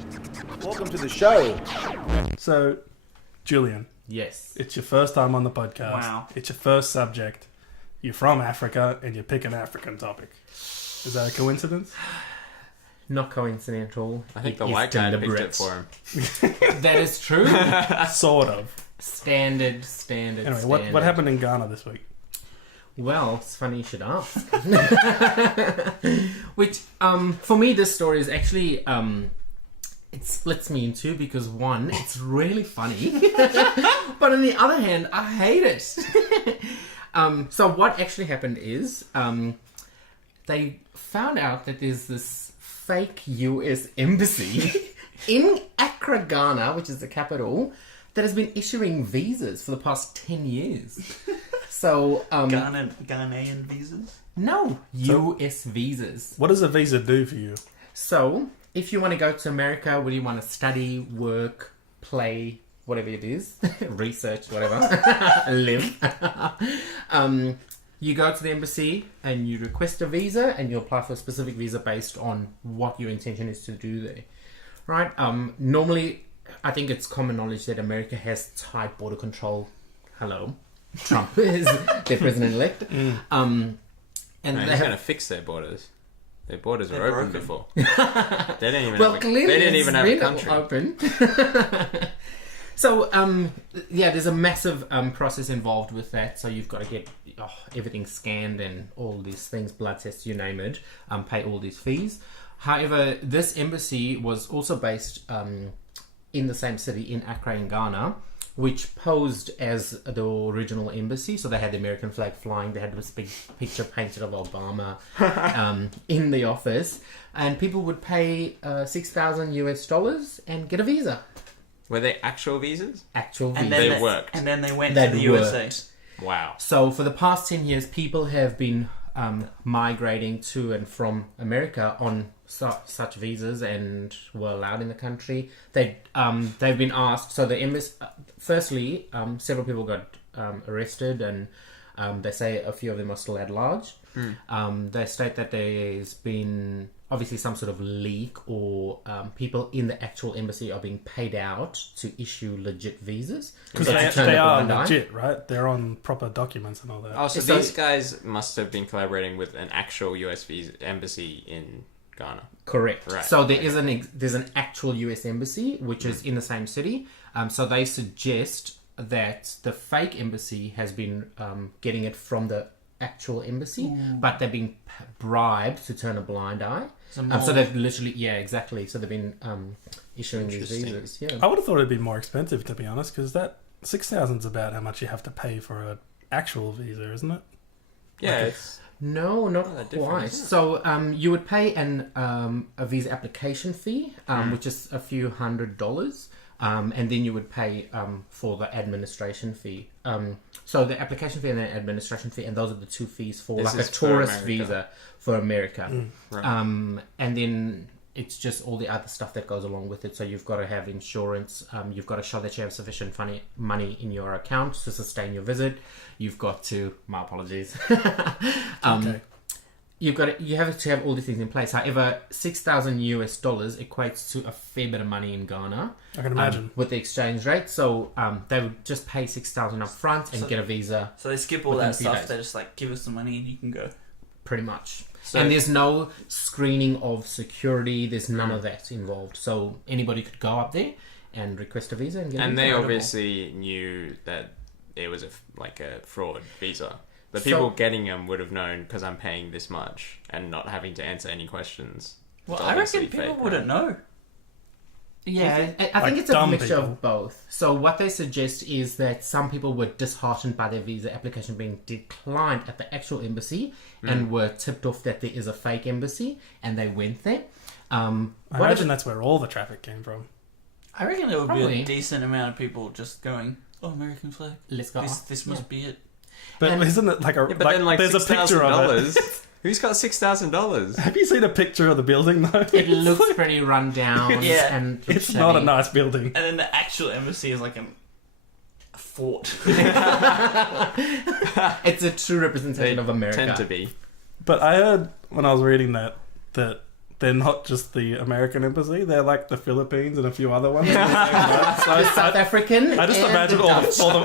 Welcome to the show. So, Julian, Yes. it's your first time on the podcast. Wow. It's your first subject. You're from Africa and you pick an African topic. Is that a coincidence? Not coincidental. I think It the is white guy picked deliberate. it for him. That is true. Sort of. Standard. Anyway, what happened in Ghana this week? Well, it's funny you should ask. Which, for me, this story is actually, it splits me in two because one, it's really funny. But on the other hand, I hate it. So what actually happened is, they found out that there's this fake US embassy in Accra, Ghana, which is the capital, that has been issuing visas for the past 10 years. So, Ghanaian visas? no, US visas. What does a visa do for you? So, if you want to go to America, where you want to study, work, play, whatever it is, research, whatever, live, you go to the embassy and you request a visa and you apply for a specific visa based on what your intention is to do there. Right? Normally, I think it's common knowledge that America has tight border control. Hello. Trump is their president-elect. And No, they he's have... going to fix their borders. Their borders were They're open broken. before. They didn't even Well, have clearly they didn't it's even have a been country. open. So, yeah, there's a massive process involved with that. So you've got to get everything scanned and all these things, blood tests, you name it, pay all these fees. However, this embassy was also based in the same city in Accra in Ghana, which posed as the original embassy. So they had the American flag flying. They had this big picture painted of Obama in the office. And people would pay $6,000 and get a visa. Were they actual visas? Actual visa. And then They worked. And then they went They to the USA. worked. Wow. So for the past 10 years, people have been migrating to and from America on such visas and were allowed in the country. They've been asked. So the embassy, firstly, several people got arrested, and they say a few of them are still at large. They state that there's been obviously some sort of leak, or people in the actual embassy are being paid out to issue legit visas. Because So to turn they a are blind eye. legit, right? They're on proper documents and all that. Oh, so So- these guys must have been collaborating with an actual US visa embassy in Ghana. Correct. Right. So there is there's an actual US embassy which is in the same city. So they suggest that the fake embassy has been getting it from the actual embassy, but they're being bribed to turn a blind eye. So they've literally, yeah, exactly. So they've been issuing these Interesting. visas. Yeah. I would have thought it'd be more expensive, to be honest, because that 6,000 is about how much you have to pay for an actual visa, isn't it? Yeah, Like it's No, not that different, quite. isn't it? So you would pay a visa application fee, which is a few $100s, and then you would pay for the administration fee. So the application fee and the administration fee, and those are the two fees for This like a is for tourist America. visa for America. right. And then it's just all the other stuff that goes along with it. So you've got to have insurance. You've got to show that you have sufficient money in your account to sustain your visit. You've got to, my apologies. Okay. You have to have all these things in place. However, $6,000 equates to a fair bit of money in Ghana. I can imagine. With the exchange rate. So they would just pay $6,000 up front and get a visa, So they skip all Within that a few stuff. days. They just like give us the money and you can go. pretty much. So- And there's no screening of security. There's none of that involved. So anybody could go up there and request a visa and get a and visa. they Incredible. obviously knew that it was a fraud visa. The So- people getting them would have known because I'm paying this much and not having to answer any questions. Well, It's I obviously reckon people fake, wouldn't know. Yeah, I Like think it's a dumb mixture people. of both. So what they suggest is that some people were disheartened by their visa application being declined at the actual embassy and were tipped off that there is a fake embassy, and they went there. I what imagine if- that's where all the traffic came from. I reckon there would be Probably. a decent amount of people just going, "Oh, American flag. Let's go. This must be it." But And- isn't it like a Yeah, but then like there's a picture of it? $6,000. Who's got $6,000? Have you seen a picture of the building though? It looks pretty run down. Yeah. And It's not a nice building. And then the actual embassy is like a fort. It's a true representation of America. Tend to be. But I heard when I was reading that they're not just the American embassy, they're like the Philippines and a few other ones. So The South African. I just and imagine the all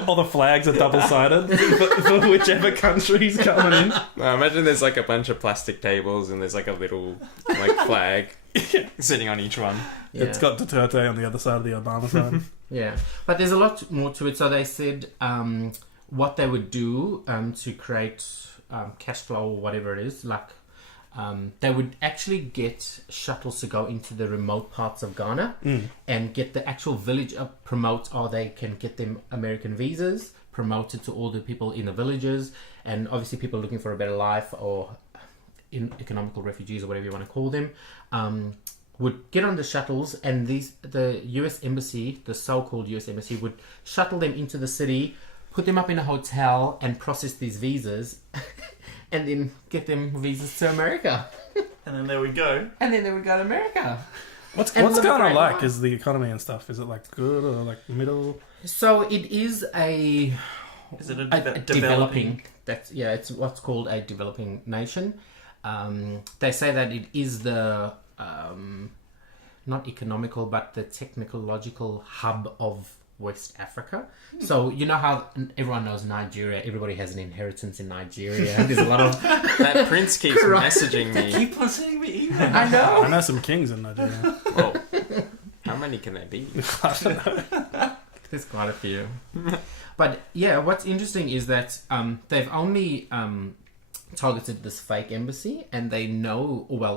Dutch. the flags are double-sided for whichever country's coming in. I imagine there's like a bunch of plastic tables and there's like a little like flag sitting on each one. Yeah. It's got Duterte on the other side of the Obama side. Yeah, but there's a lot more to it. So they said what they would do to create cash flow or whatever it is, like they would actually get shuttles to go into the remote parts of Ghana and get the actual village up, promote, or they can get them American visas promoted to all the people in the villages, and obviously people looking for a better life or economical refugees or whatever you want to call them. Would get on the shuttles, and the US Embassy, the so-called US Embassy, would shuttle them into the city, put them up in a hotel, and process these visas, and then get them visas to America. And then there we go. And then they would go to America. What's And live a Ghana great like? life. Is the economy and stuff? Is it like good or like middle? So it is a Is it a developing. That's it's what's called a developing nation. They say that it is the not economical, but the technological hub of West Africa. So you know how everyone knows Nigeria. Everybody has an inheritance in Nigeria. There's a lot of That prince keeps messaging me. Keep on sending me emails. I know. I know some kings in Nigeria. Whoa. How many can there be? There's quite a few. But yeah, what's interesting is that they've only targeted this fake embassy, and they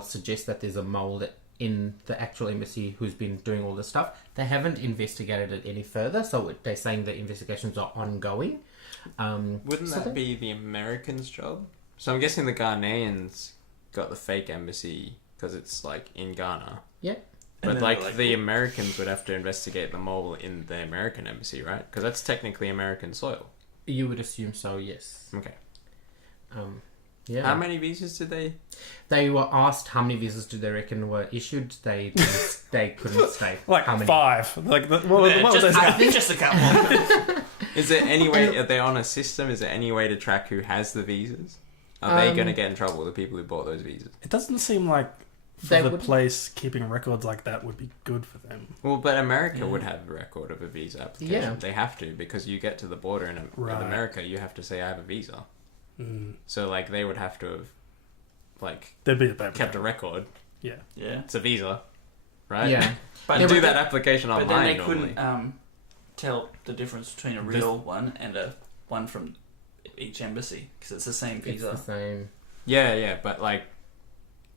suggest that there's a mole in the actual embassy who's been doing all this stuff. They haven't investigated it any further, so they're saying the investigations are ongoing. Wouldn't that be the Americans' job? So I'm guessing the Ghanaians got the fake embassy because it's like in Ghana. Yeah. But then like, they're like, the Americans would have to investigate the mole in the American embassy, right? Because that's technically American soil. You would assume so, yes. Okay. Yeah. How many visas did they? They were asked how many visas do they reckon were issued. They couldn't say Like how many. 5. Like what was just, that? I think just a couple. Is there any way? Are they on a system? Is there any way to track who has the visas? Are they going to get in trouble with the people who bought those visas? It doesn't seem like They the wouldn't. place keeping records like that would be good for them. Well, but America would have a record of a visa application. Yeah. They have to, because you get to the border in Right. America, you have to say I have a visa. Mm. So like they would have to have like There'd be a paper kept a trail. record. Yeah. Yeah. It's a visa, right? Yeah. But You They do were- that application But online then they normally. couldn't tell the difference between a real one and a one from each embassy because it's the same It's visa. the same. Yeah, but like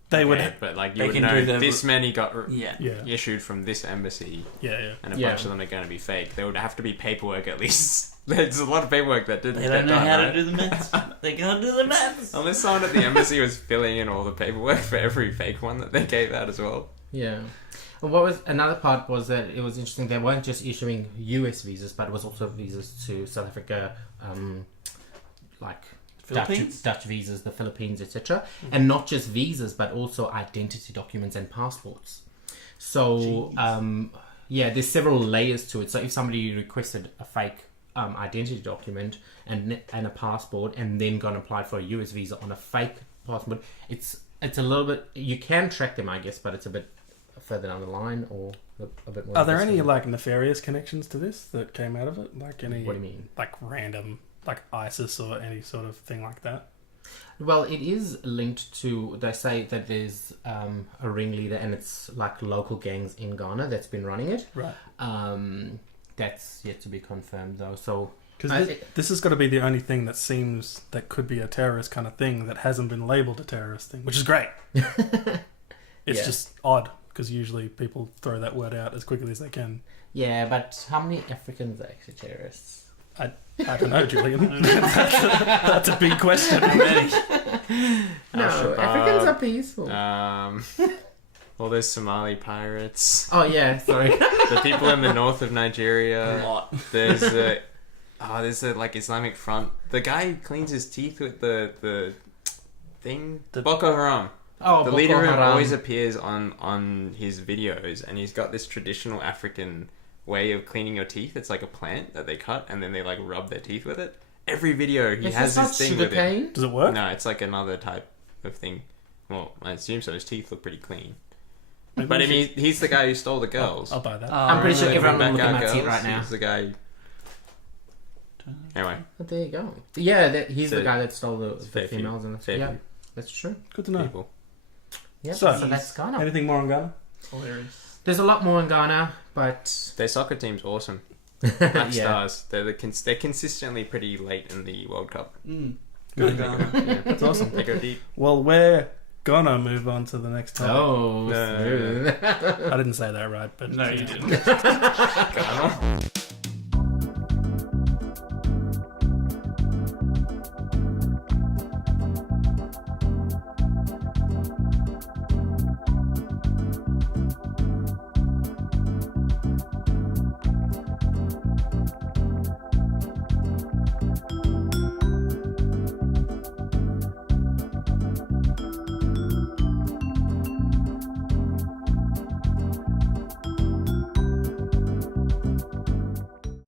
They would. okay, but like you They would can know do the- this many got Yeah. Yeah. issued from this embassy, Yeah. and a Yeah. bunch of them are going to be fake. There would have to be paperwork at least. There's a lot of paperwork that didn't They get don't know done, how right? to do the maths. They can't do the maths. Unless someone at the embassy was filling in all the paperwork for every fake one that they gave out as well. Yeah. And what was another part was that it was interesting. They weren't just issuing US visas, but it was also visas to South Africa, like Philippines? Dutch visas, the Philippines, etc. And not just visas, but also identity documents and passports. So, there's several layers to it. So if somebody requested a fake identity document and a passport, and then gone and applied for a US visa on a fake passport, it's a little bit. You can track them, I guess, but it's a bit further down the line, or a bit more. Are there any invested. like nefarious connections to this that came out of it? Like any? What do you mean? Like random, like ISIS or any sort of thing like that? Well, it is linked to. They say that there's a ringleader, and it's like local gangs in Ghana that's been running it. Right. That's yet to be confirmed, though. So Because this has got to be the only thing that seems that could be a terrorist kind of thing that hasn't been labelled a terrorist thing, which is great. It's Yeah. just odd because usually people throw that word out as quickly as they can. yeah, but how many Africans are actually terrorists? I don't know, Julian. That's a big question. No, Al-Shabaab, Africans are peaceful. Well, there's Somali pirates. Oh yeah, sorry. The people in the north of A Nigeria. lot. There's a like Islamic Front. The guy who cleans his teeth with the thing. Boko Haram. Oh, The Boko leader who Haram. always appears on his videos, and he's got this traditional African way of cleaning your teeth. It's like a plant that they cut, and then they like rub their teeth with it. Every video he Is has this not this thing with it. sugarcane? Does it work? No, it's like another type of thing. Well, I assume so. His teeth look pretty clean. Maybe But we I mean, he's the guy who stole the girls. I'll buy that. I'm pretty sure everyone will Bring look back at our my teeth girls, right now. He's the guy. Anyway, But there you go. Yeah, he's the So, guy that stole the fair few- females. And fair yeah, few that's true. Good to know. people. Yeah, So, so that's Ghana. Anything more on Ghana? Hilarious. There's a lot more in Ghana, but Their soccer team's awesome. Black yeah. Stars. They're consistently pretty late in the World Cup. Good. Yeah. That's awesome. They go deep. Well, we're gonna move on to the next topic. Oh, No. smooth. I didn't say that right, but No, you didn't. Ghana.